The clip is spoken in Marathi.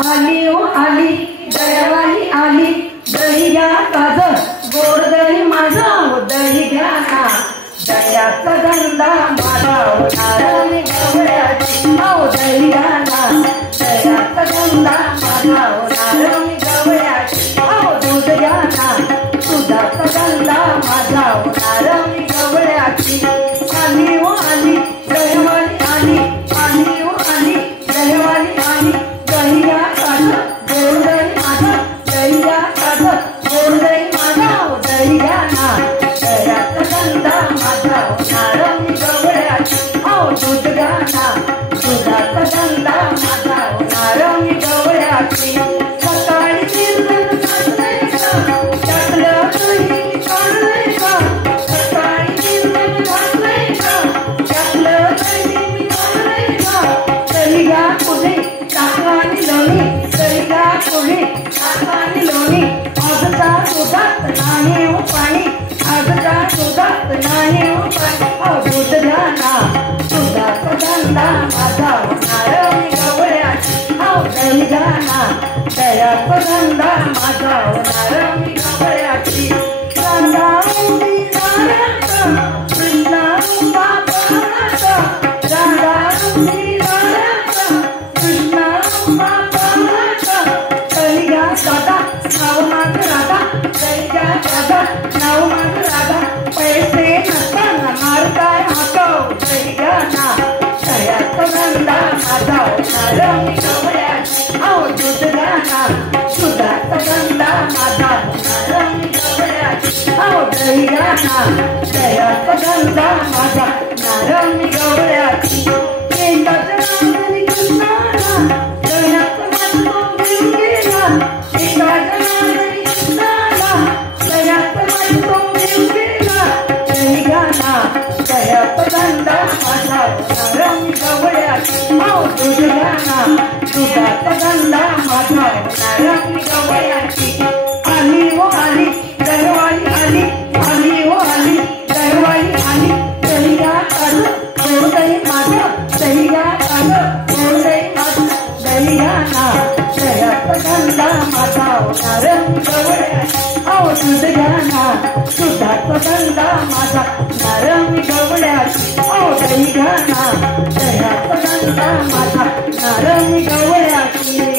आली ओ आली दयावाली आली दही घ्या काज गोड दही माझा दही घ्या ना दह्याचा गंधा माझा होणार मी गवळ्याची दही घ्या ना दह्याचा गंधा माझा होणार मी गवळ्याची दूध घ्या ना दुधाचा गंधा माझा होणार मी गवळ्याची आली ओ आली दयावाली आली आली ओ आली दयावाली आली दही घ्या काज गोड दही माझा दही घ्या काज गोड दही माझा दही घ्या ना दह्याचा गंधा माझा होणार मी गवळ्याची दूध घ्या ना दुधाचा गंधा माझा होणार मी गवळ्याची सकाळी कीर्तन घातलंय का टाकलं दही काढलंय का सकाळी कीर्तन घातलंय का टाकलं दही मी काढलंय का दही घ्या पुढे टाकवानी लोणी दही घ्या पुढे टाकवानी लोणी आजचा दुधात नाही हो पाणी आजचा दुधात नाही हो पाणी दूध घ्या ना दुधाचा गंधा माझा होणार मी गवळ्याची दही घ्या ना दह्याचा गंधा माझा होणार मी गवळ्याची कांदा उंडी नारायण कृष्णा उंबा पाहता कांदा उंडी नारायण कृष्णा उंबा पाहता दही घ्या दादा नाव माझ राधा दही घ्या दादा नाव माझ राधा पैसे नसताना मारताय हाकव दही घ्या ना दह्याचा गंधा माझा होणार मी गवळ्याची दूध घ्या ना दुधाचा गंधा माझा होणार मी गवळ्याची दही घ्या ना दह्याचा गंधा माझा होणार मी गवळ्याची केंद्राचं नाव कृष्णाला दह्याचा गंधा घेऊन गेला केंद्राचं नाव कृष्णाला दह्याचा गंधा घेऊन गेला दही घ्या ना दह्याचा गंधा माझा होणार मी गवळ्याची दूध घ्या ना दुधाचा गंधा माझा होणार मी गवळ्याची आली ओ आली दहीवाली आली आली ओ आली दहीवाली आली दही घ्या काज गोड दही माझं दही घ्या काज गोड दही माझं दही घ्या ना दह्याचा गंधा माझा होणार मी गवळ्याची दूध घ्या ना दुधाचा गंधा माझा होणार मी गवळ्याची दही घ्या ना दह्याचा गंधा माझा होणार मी गवळ्याची